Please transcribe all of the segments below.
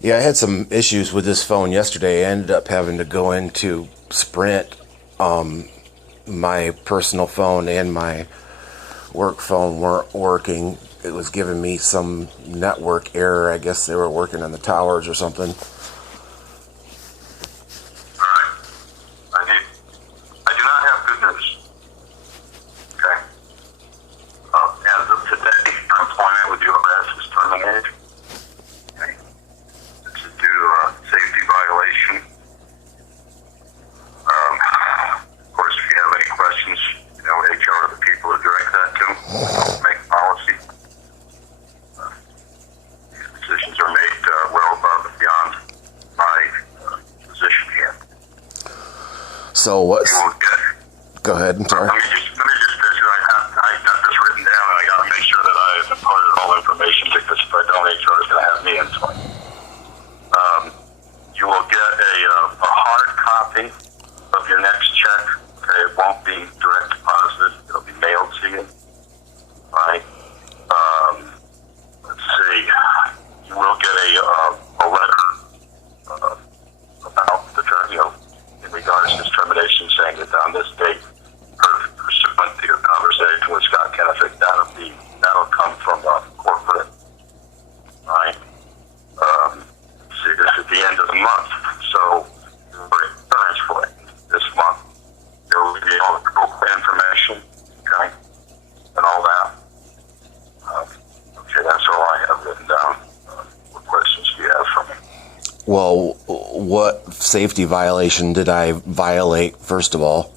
Yeah, I had some issues with this phone yesterday. I ended up having to go into Sprint. My personal phone and my work phone weren't working. It was giving me some network error. I guess they were working on the towers or something. I do not have good news. Okay. As of today, your employment with URS is terminated. Okay. This is due to a safety violation. Of course, if you have any questions, HR are the people to direct that to. Make policy. These decisions are made well above and beyond my position here. So what's... Go ahead, I'm sorry. Let me just I got this written down, and I got to make sure that I have imparted all information, because if I don't, HR is going to have me in for it. You will get a hard copy of your next check. Okay, it won't be direct deposited. It'll be mailed to you. Right? Let's see. You will get a letter about the in regards to this termination, saying that on this date, pursuant to your conversation with Scott Kennefic, that'll come from corporate. Right? See, this is the end of the month, so your returns for it this month. There will be all the corporate information, okay, and all that. Okay, that's all I have written down. What questions do you have for me? Well, what safety violation did I violate, first of all?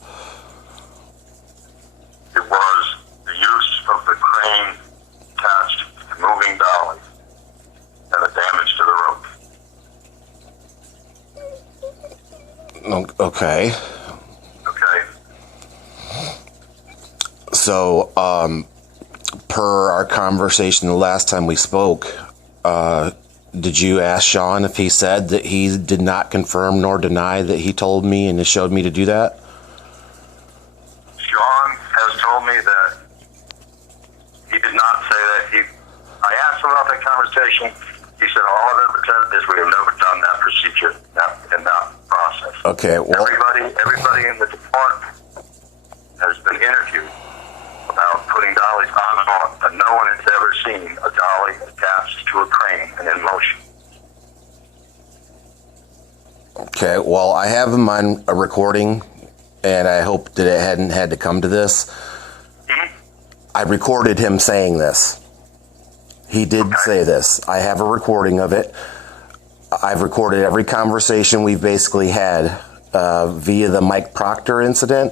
It was the use of the crane attached to the moving dolly and the damage to the rope. Okay. Okay. So, per our conversation the last time we spoke, did you ask Sean if he said that he did not confirm nor deny that he told me and showed me to do that? Sean has told me that he did not say that. I asked him about that conversation. He said, all I've ever said is we have never done that procedure in that process. Okay, well... Everybody in the department has been interviewed about putting dollies on and off, but no one has ever seen a dolly attached to a crane and in motion. Okay, well, I have him on a recording, and I hope that it hadn't had to come to this. Mm-hmm. I recorded him saying this. He did say this. I have a recording of it. I've recorded every conversation we've basically had via the Mike Proctor incident.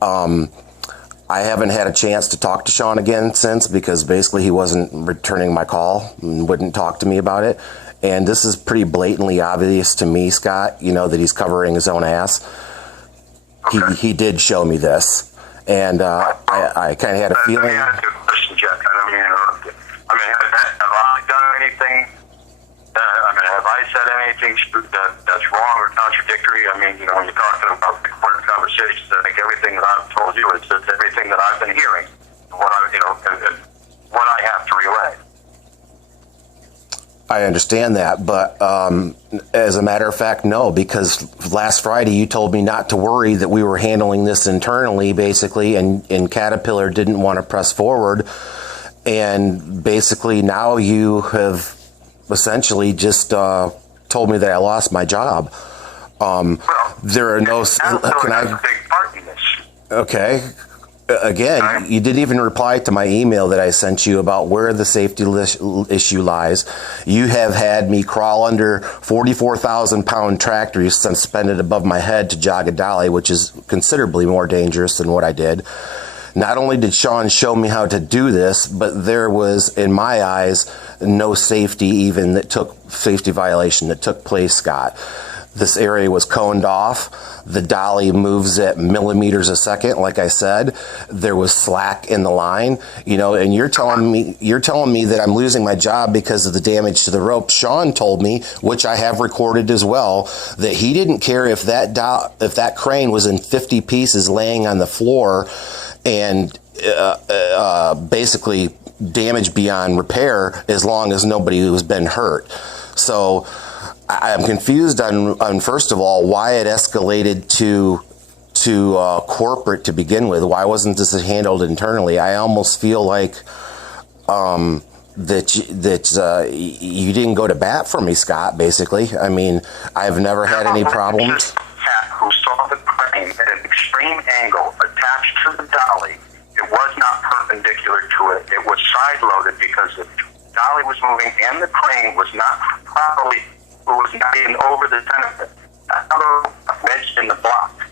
I haven't had a chance to talk to Sean again since, because basically he wasn't returning my call and wouldn't talk to me about it. And this is pretty blatantly obvious to me, Scott, that he's covering his own ass. Okay. He did show me this. And I kind of had a feeling... Let me ask you a question, Jack. I don't mean to interrupt you. Have I done anything? Have I said anything that's wrong or contradictory? When you're talking about important conversations, I think everything that I've told you is everything that I've been hearing, and what I have to relay. I understand that, but as a matter of fact, no, because last Friday you told me not to worry, that we were handling this internally, basically, and Caterpillar didn't want to press forward. And basically now you have essentially just told me that I lost my job. There are no... Can I... a big part in this. Okay. Again, you didn't even reply to my email that I sent you about where the safety issue lies. You have had me crawl under 44,000-pound tractors suspended above my head to jog a dolly, which is considerably more dangerous than what I did. Not only did Sean show me how to do this, but there was, in my eyes, no safety violation that took place, Scott. This area was coned off. The dolly moves at millimeters a second, like I said. There was slack in the line, and you're telling me that I'm losing my job because of the damage to the rope. Sean told me, which I have recorded as well, that he didn't care if that crane was in 50 pieces laying on the floor and basically damage beyond repair as long as nobody has been hurt. So I'm confused on first of all, why it escalated to corporate to begin with. Why wasn't this handled internally? I almost feel like that you didn't go to bat for me, Scott, basically. I mean, I've never had any problems. Who saw the crane at an extreme angle attached to the dolly. It was not perpendicular to it. It was side-loaded because the dolly was moving and the crane was not properly, it was not even over the center. Another wedged in the block.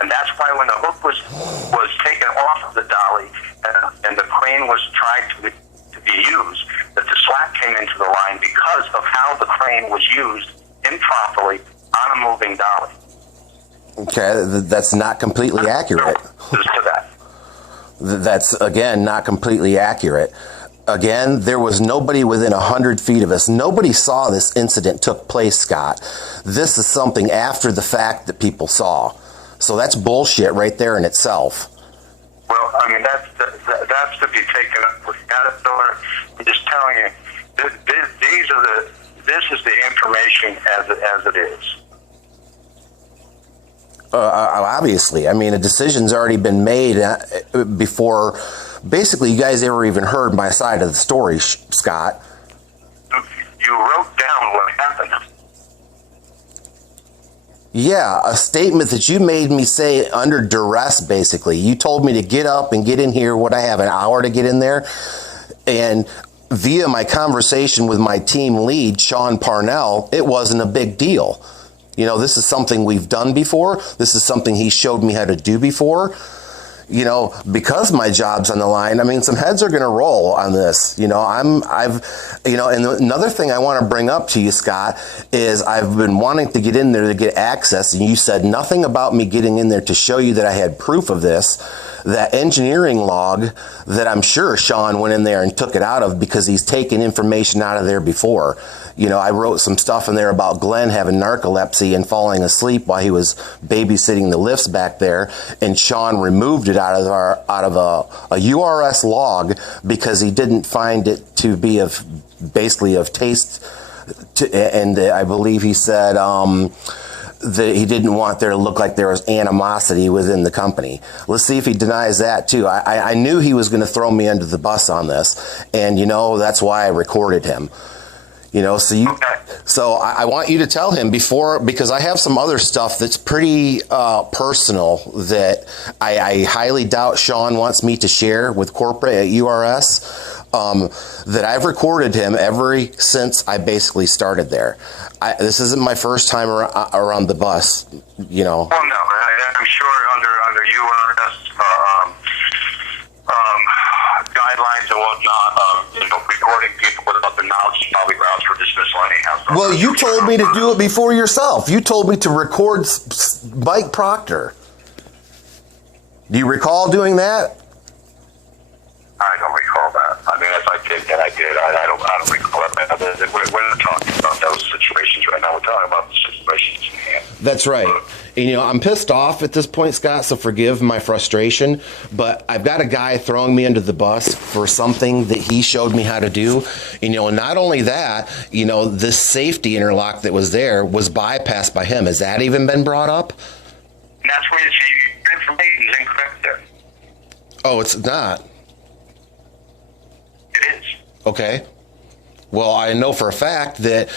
And that's why when the hook was taken off of the dolly and the crane was tried to be used, that the slack came into the line because of how the crane was used improperly on a moving dolly. Okay, that's not completely accurate. That's, again, not completely accurate. Again, there was nobody within 100 feet of us. Nobody saw this incident took place, Scott. This is something after the fact that people saw. So that's bullshit right there in itself. Well, I mean, that's to be taken up with Caterpillar. I'm just telling you, this is the information as it is. Obviously, I mean, a decision's already been made before basically you guys ever even heard my side of the story, Scott. You wrote down what happened. Yeah, a statement that you made me say under duress, basically. You told me to get up and get in here. What, I have an hour to get in there? And via my conversation with my team lead, Sean Parnell, it wasn't a big deal. You know, this is something we've done before. This is something he showed me how to do before. You know, because my job's on the line, I mean, some heads are going to roll on this. You know, and another thing I want to bring up to you, Scott, is I've been wanting to get in there to get access, and you said nothing about me getting in there to show you that I had proof of this. That engineering log that I'm sure Sean went in there and took it out of because he's taken information out of there before. You know, I wrote some stuff in there about Glenn having narcolepsy and falling asleep while he was babysitting the lifts back there, and Sean removed it out of a URS log because he didn't find it to be of taste. And I believe he said that he didn't want there to look like there was animosity within the company. Let's see if he denies that too. I knew he was going to throw me under the bus on this, and you know, that's why I recorded him. You know, so I want you to tell him because I have some other stuff that's pretty personal that I highly doubt Sean wants me to share with corporate at URS, that I've recorded him since I basically started there. This isn't my first time around the bus, you know. Well, no, I'm sure under URS guidelines and whatnot, recording people without the knowledge is probably grounds for dismissal anyhow. So well, you told me to do it before yourself. You told me to record Mike Proctor. Do you recall doing that? I don't recall that. I mean, if I did, then I did. I don't recall it. We're not talking about those situations right now. We're talking about the situations in hand. That's right. And, you know, I'm pissed off at this point, Scott, so forgive my frustration, but I've got a guy throwing me under the bus for something that he showed me how to do. You know, and not only that, you know, this safety interlock that was there was bypassed by him. Has that even been brought up? And that's where your information is incorrect there. Oh, it's not? It is. Okay. Well, I know for a fact that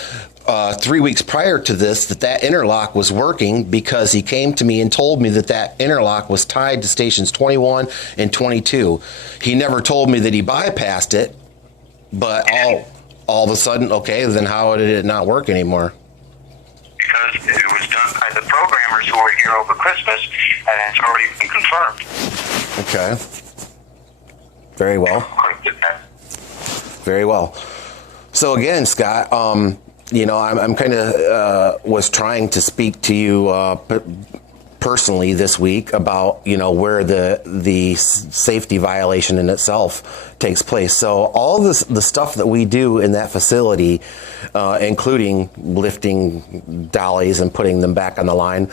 3 weeks prior to this, that interlock was working because he came to me and told me that interlock was tied to stations 21 and 22. He never told me that he bypassed it, but all of a sudden, okay, then how did it not work anymore? Because it was done by the programmers who were here over Christmas, and it's already been confirmed. Okay. Very well. Very well. So again, Scott, you know, I'm kind of was trying to speak to you personally this week about, where the safety violation in itself takes place. So all the stuff that we do in that facility, including lifting dollies and putting them back on the line,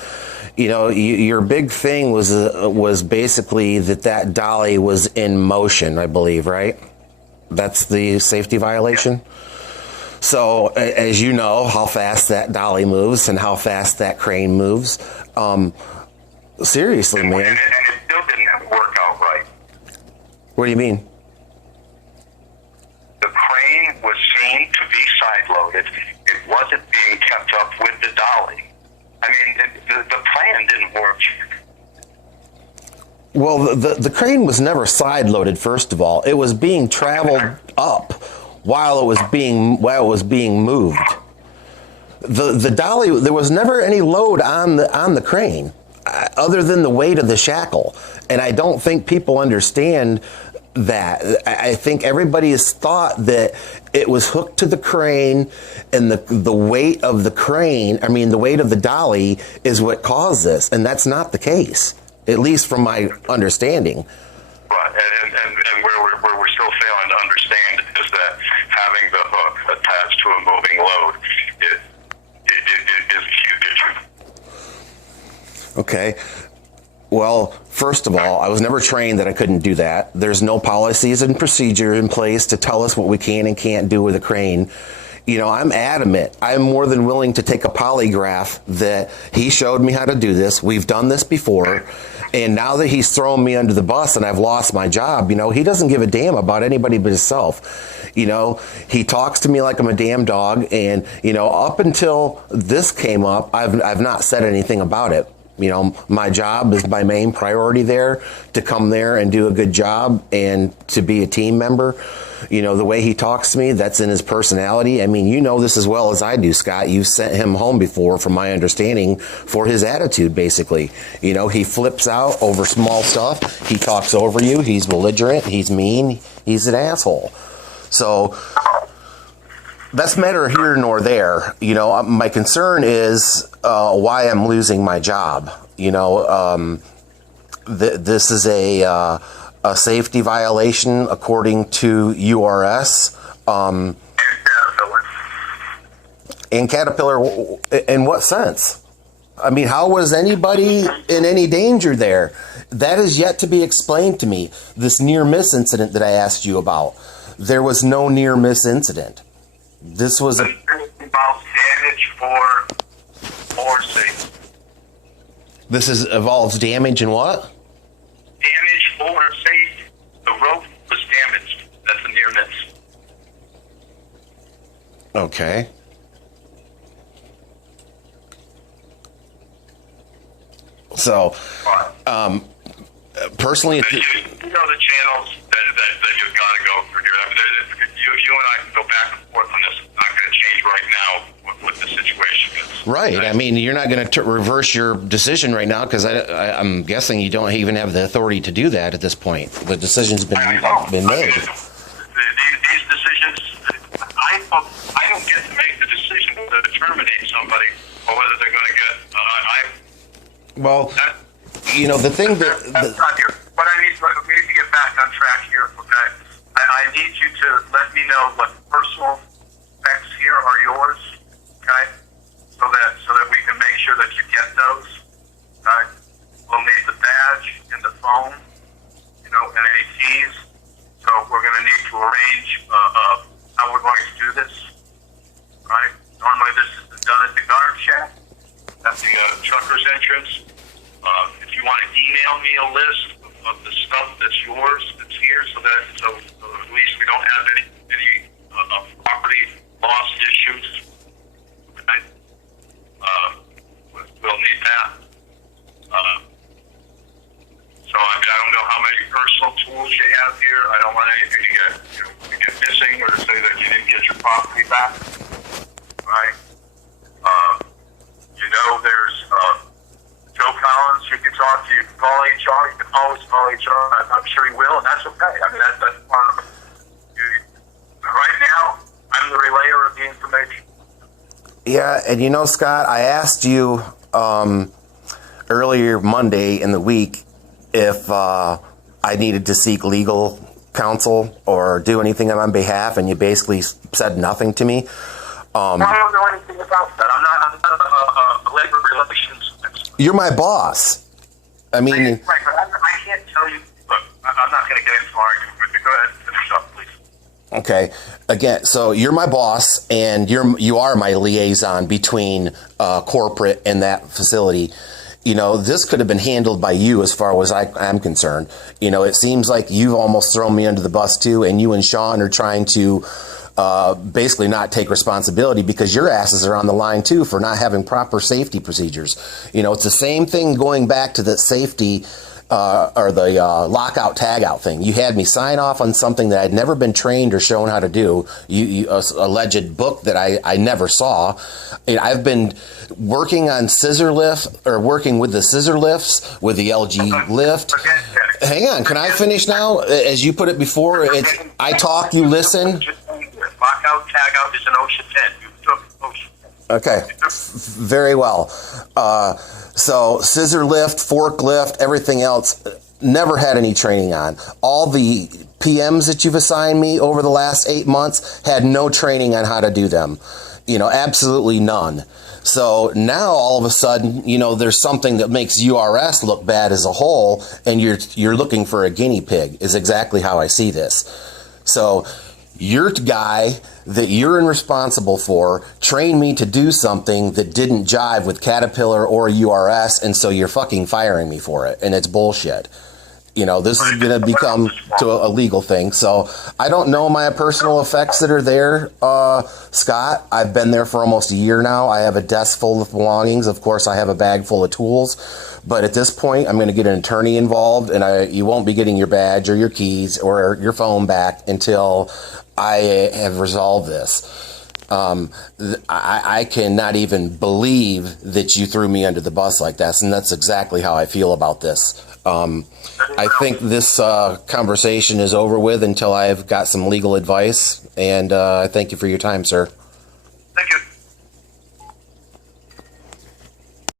your big thing was basically that dolly was in motion, I believe, right? That's the safety violation. So as you know, how fast that dolly moves and how fast that crane moves. Seriously, man. And it still didn't work out right. What do you mean? The crane was seen to be side-loaded. It wasn't being kept up with the dolly. I mean, the plan didn't work. Well, the crane was never side-loaded, first of all. It was being traveled up while it was being moved. The dolly, there was never any load on the crane other than the weight of the shackle. And I don't think people understand that. I think everybody has thought that it was hooked to the crane, and the weight of the crane, the weight of the dolly is what caused this. And that's not the case, at least from my understanding. Right, and where we're still failing to understand is that having the hook attached to a moving load is a huge issue. Okay. Well, first of all, I was never trained that I couldn't do that. There's no policies and procedure in place to tell us what we can and can't do with a crane. I'm adamant. I'm more than willing to take a polygraph that he showed me how to do this. We've done this before. And now that he's thrown me under the bus and I've lost my job, he doesn't give a damn about anybody but himself. He talks to me like I'm a damn dog. And, up until this came up, I've not said anything about it. My job is my main priority there, to come there and do a good job and to be a team member. The way he talks to me, that's in his personality. This as well as I do, Scott. You've sent him home before, from my understanding, for his attitude, basically. He flips out over small stuff. He talks over you. He's belligerent. He's mean. He's an asshole. So that's neither here nor there. My concern is why I'm losing my job. This is a safety violation according to URS. And Caterpillar, in what sense? How was anybody in any danger there? That is yet to be explained to me. This near-miss incident that I asked you about, there was no near-miss incident. This was about damage for safety. This involves damage and what? Damage or safety. The rope was damaged. That's a near miss. Okay. So, personally, the channels that you've got to go through here. You and I can go back and forth on this. It's not going to change right now what the situation is. Right. You're not going to reverse your decision right now, because I'm guessing you don't even have the authority to do that at this point. The decision's been made. These decisions, I don't get to make the decision to terminate somebody or whether they're going to get. The thing that's not here. But we need to get back on track here, okay? I need you to let me know what personal effects here are yours, okay? So that we can make sure that you get those, okay? We'll need the badge and the phone, and any keys. So we're going to need to arrange how we're going to do this, right? Normally this is done at the guard shack, at the trucker's entrance. If you want to email me a list of the stuff that's yours, that's here, so at least we don't have any property loss issues. Okay? We'll need that. So I don't know how many personal tools you have here. I don't want anything to get missing or to say that you didn't get your property back. Right? There's Joe Collins, you can talk to. You can call HR. You can always call HR. I'm sure he will, and that's okay. That's part of it. Right now, I'm the relayer of the information. Yeah, and Scott, I asked you earlier Monday in the week if I needed to seek legal counsel or do anything on my behalf, and you basically said nothing to me. I don't know anything about that. I'm not a labor relations expert. You're my boss. I mean, Right, but I can't tell you. Look, I'm not going to get into an argument with you. Go ahead and finish up, please. okay. Again, so you're my boss, and you are my liaison between corporate and that facility. You know, this could have been handled by you as far as I'm concerned. You know, it seems like you've almost thrown me under the bus too, and you and Sean are trying to basically not take responsibility because your asses are on the line too for not having proper safety procedures. You know, it's the same thing going back to the safety or the lockout tagout thing. You had me sign off on something that I'd never been trained or shown how to do. Alleged book that I never saw. And I've been working on working with the scissor lifts with the LG lift. Hang on, can I finish now? As you put it before, I talk, you listen. Lockout, tagout is an OSHA 10. You took OSHA 10. Okay, very well. So scissor lift, forklift, everything else, never had any training on. All the PMs that you've assigned me over the last 8 months had no training on how to do them. You know, absolutely none. So now all of a sudden, you know, there's something that makes URS look bad as a whole, and you're looking for a guinea pig is exactly how I see this. So your guy that you're responsible for trained me to do something that didn't jive with Caterpillar or URS, and so you're fucking firing me for it, and it's bullshit. You know, this is going to become to a legal thing. So I don't know my personal effects that are there, Scott. I've been there for almost a year now. I have a desk full of belongings. Of course, I have a bag full of tools. But at this point, I'm going to get an attorney involved, and you won't be getting your badge or your keys or your phone back until I have resolved this. I cannot even believe that you threw me under the bus like that, and that's exactly how I feel about this. I think this conversation is over with until I've got some legal advice, and I thank you for your time, sir.